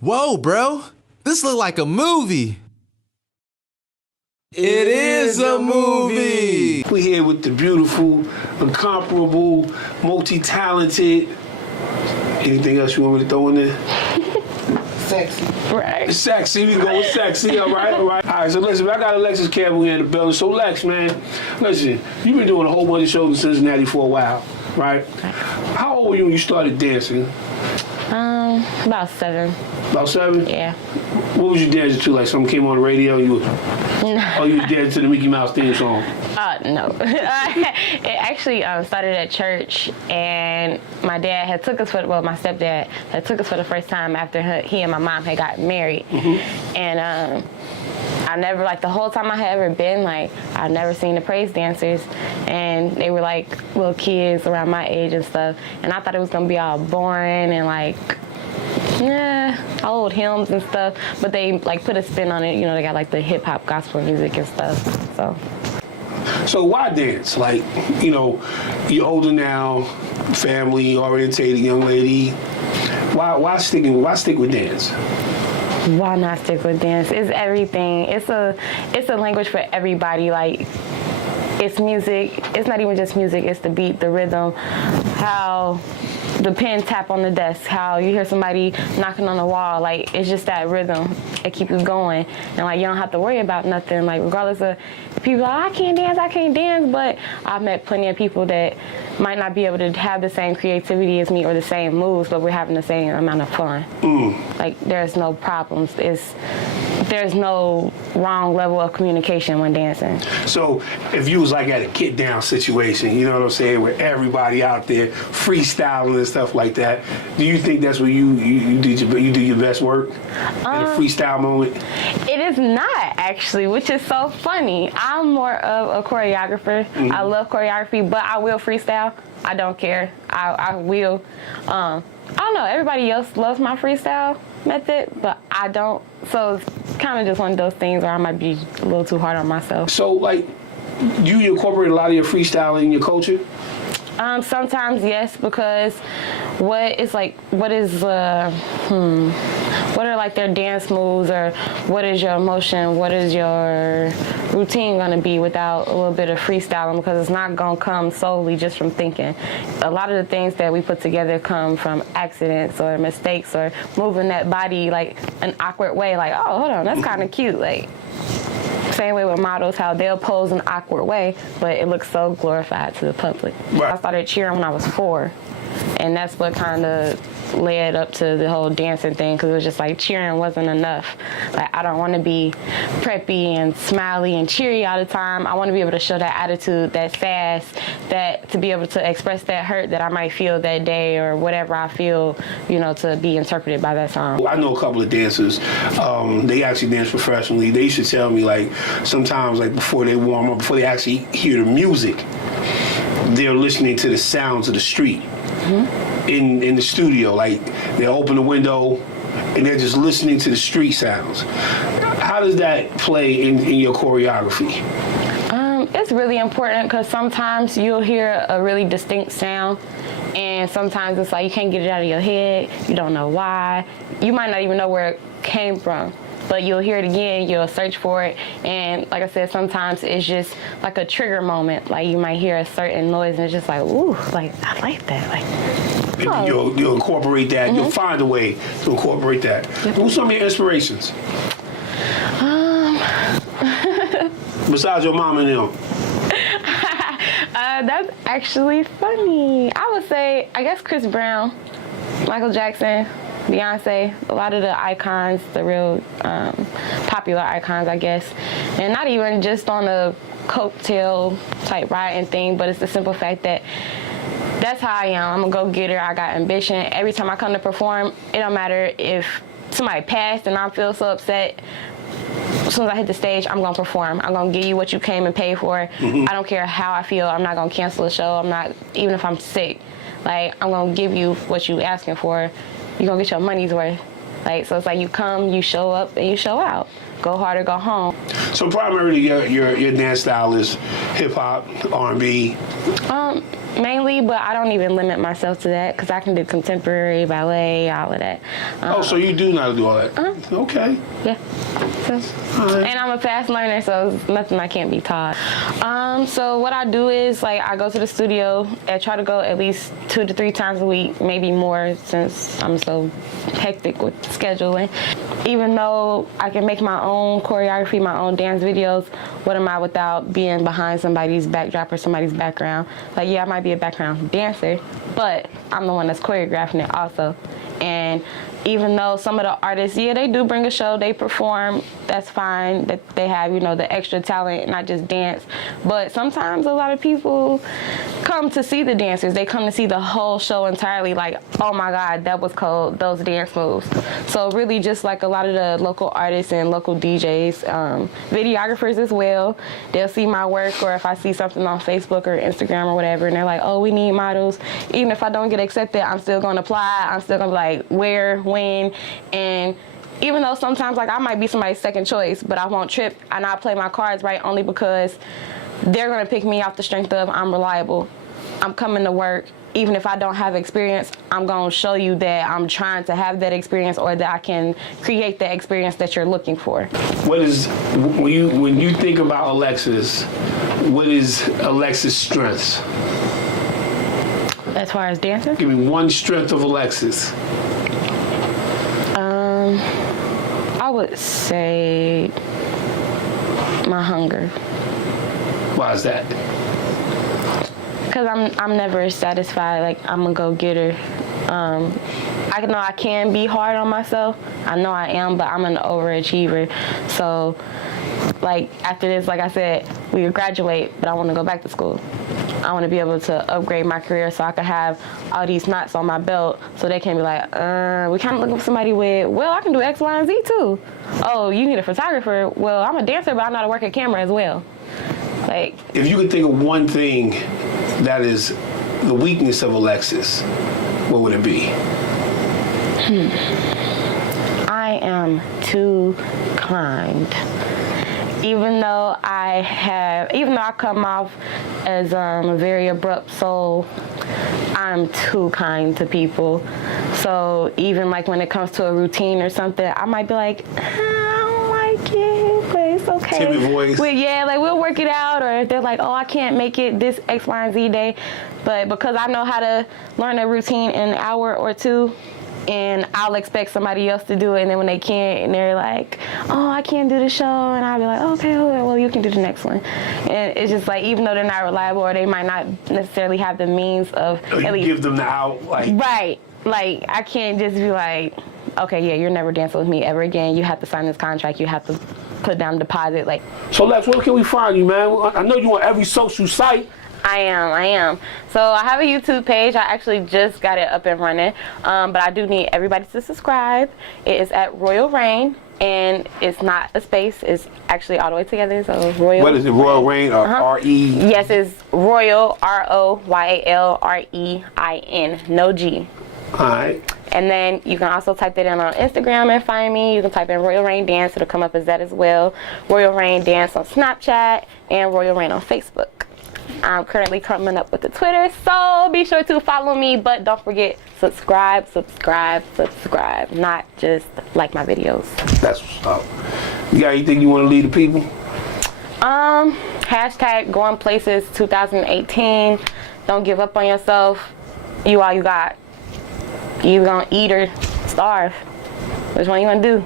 Whoa, bro. This look like a movie. It is a movie. We're here with the beautiful, incomparable, multi-talented. Anything else you want me to throw in there? Sexy. Right. Sexy, we go with sexy, all right? All right, so listen, I got Alexus Campbell here in the building. So Lex, man, listen, you've been doing a whole bunch of shows in Cincinnati for a while, right? How old were you when you started dancing? About 7. About 7? Yeah. What was you dancing to? Like something came on the radio and you was, oh, you was dancing to the Mickey Mouse theme song? No. It actually started at church, and my dad had took us for, well, my stepdad had took us for the first time after he and my mom had gotten married. And I never, like, the whole time I had ever been, like, I'd never seen the praise dancers, and they were like little kids around my age and stuff, and I thought it was gonna be all boring and like, old hymns and stuff, but they like put a spin on it. You know, they got like the hip hop gospel music and stuff. So why dance? Like, you know, you're older now, family orientated young lady. Why stick with dance? Why not stick with dance? It's everything. It's a language for everybody. Like, it's music. It's not even just music. It's the beat, the rhythm, how the pen tap on the desk, how you hear somebody knocking on the wall. Like, it's just that rhythm. It keeps you going. And like, you don't have to worry about nothing. Like, regardless of people like, I can't dance, but I've met plenty of people that might not be able to have the same creativity as me or the same moves, but we're having the same amount of fun. Like, there's no problems. There's no wrong level of communication when dancing. So if you was like at a get down situation, you know what I'm saying, with everybody out there freestyling and stuff like that, do you think that's where you do your best work in a freestyle moment? It is not, actually, which is so funny. I'm more of a choreographer. I love choreography, but I will freestyle. I don't care. I will. I don't know. Everybody else loves my freestyle method, but I don't. So it's kind of just one of those things where I might be a little too hard on myself. So, like, you incorporate a lot of your freestyle in your culture? Sometimes, yes, because what are like their dance moves, or what is your emotion, what is your routine going to be without a little bit of freestyling, because it's not going to come solely just from thinking. A lot of the things that we put together come from accidents or mistakes or moving that body like an awkward way, like, oh, hold on, that's kind of cute. Like, same way with models, how they'll pose an awkward way, but it looks so glorified to the public. Right. I started cheering when I was 4, and that's what kind of led up to the whole dancing thing, because it was just like cheering wasn't enough. Like, I don't want to be preppy and smiley and cheery all the time. I want to be able to show that attitude, that sass, that to be able to express that hurt that I might feel that day or whatever I feel, you know, to be interpreted by that song. Well, I know a couple of dancers. They actually dance professionally. They used to tell me, like, sometimes, like, before they warm up, before they actually hear the music, they're listening to the sounds of the street. In the studio, like, they open the window and they're just listening to the street sounds. How does that play in your choreography? It's really important, because sometimes you'll hear a really distinct sound, and sometimes it's like you can't get it out of your head. You don't know why. You might not even know where it came from, but you'll hear it again, you'll search for it, and like I said, sometimes it's just like a trigger moment. Like, you might hear a certain noise and it's just like, ooh, like, I like that. Like, oh. You'll incorporate that. You'll find a way to incorporate that. Who's some of your inspirations? Besides your mom and them. That's actually funny. I would say, I guess, Chris Brown, Michael Jackson, Beyonce, a lot of the icons, the real popular icons, I guess. And not even just on a coattail type riding thing, but it's the simple fact that that's how I am. I'm a go-getter. I got ambition. Every time I come to perform, it don't matter if somebody passed and I feel so upset. As soon as I hit the stage, I'm going to perform. I'm going to give you what you came and paid for. I don't care how I feel. I'm not going to cancel the show. I'm not, even if I'm sick. Like, I'm going to give you what you asking for. You're going to get your money's worth. Like, so it's like you come, you show up, and you show out. go hard or go home. So primarily your dance style is hip hop, R&B. Mainly, but I don't even limit myself to that because I can do contemporary, ballet, all of that. So you do know how to do all that? Okay. Yeah. So, and I'm a fast learner, so it's nothing I can't be taught. So what I do is, like, I go to the studio. I try to go at least 2 to 3 times a week, maybe more since I'm so hectic with scheduling. Even though I can make my own choreography, my own dance videos, what am I without being behind somebody's backdrop or somebody's background? Like, yeah, I might be a background dancer, but I'm the one that's choreographing it also. And even though some of the artists, yeah, they do bring a show, they perform, that's fine, that they have, you know, the extra talent, not just dance. But sometimes a lot of people come to see the dancers. They come to see the whole show entirely, like, oh my God, that was cold, those dance moves. So really just like a lot of the local artists and local DJs, videographers as well, they'll see my work, or if I see something on Facebook or Instagram or whatever, and they're like, oh, we need models. Even if I don't get accepted, I'm still gonna apply. I'm still gonna be like, where, when, and even though sometimes, like, I might be somebody's second choice, but I won't trip and I play my cards right only because they're gonna pick me off the strength of I'm reliable. I'm coming to work. Even if I don't have experience, I'm gonna show you that I'm trying to have that experience, or that I can create the experience that you're looking for. What is, when you think about Alexus, what is Alexus' strengths? As far as dancing? Give me one strength of Alexus. I would say my hunger. Why is that? Because I'm never satisfied. Like, I'm a go-getter. I know I can be hard on myself. I know I am, but I'm an overachiever. So, like, after this, like I said, we would graduate, but I want to go back to school. I want to be able to upgrade my career so I can have all these knots on my belt, so they can be like, we kind of looking for somebody with, well, I can do X, Y, and Z too. Oh, you need a photographer? Well, I'm a dancer, but I know how to work a camera as well. Like, if you could think of one thing that is the weakness of Alexus, what would it be? I am too kind. Even though I come off as a very abrupt soul, I'm too kind to people. So even like when it comes to a routine or something, I might be like, I don't like it, but it's okay. Timid voice. We'll work it out. Or if they're like, oh, I can't make it this X, Y, and Z day, but because I know how to learn a routine in an hour or two, and I'll expect somebody else to do it, and then when they can't, and they're like, oh, I can't do the show, and I'll be like, okay, well, you can do the next one. And it's just like, even though they're not reliable, or they might not necessarily have the means of at least give them the out, like. Right. Like, I can't just be like, okay, yeah, you're never dancing with me ever again. You have to sign this contract. You have to put down a deposit. Like. So, Lex, where can we find you, man? I know you on every social site. I am. So I have a YouTube page. I actually just got it up and running, but I do need everybody to subscribe. It is at Royal REIN, and it's not a space. It's actually all the way together. So Royal. What is it? Royal REIN or R-E? Yes, it's Royal, ROYAL, REIN, no G. All right. And then you can also type that in on Instagram and find me. You can type in Royal REIN Dance. It'll come up as that as well. Royal REIN Dance on Snapchat and Royal REIN on Facebook. I'm currently coming up with the Twitter, so be sure to follow me, but don't forget, subscribe, not just like my videos. That's what's up. You got anything you want to leave the people? Hashtag going places 2018. Don't give up on yourself. You all you got. You either gonna eat or starve. Which one you gonna do?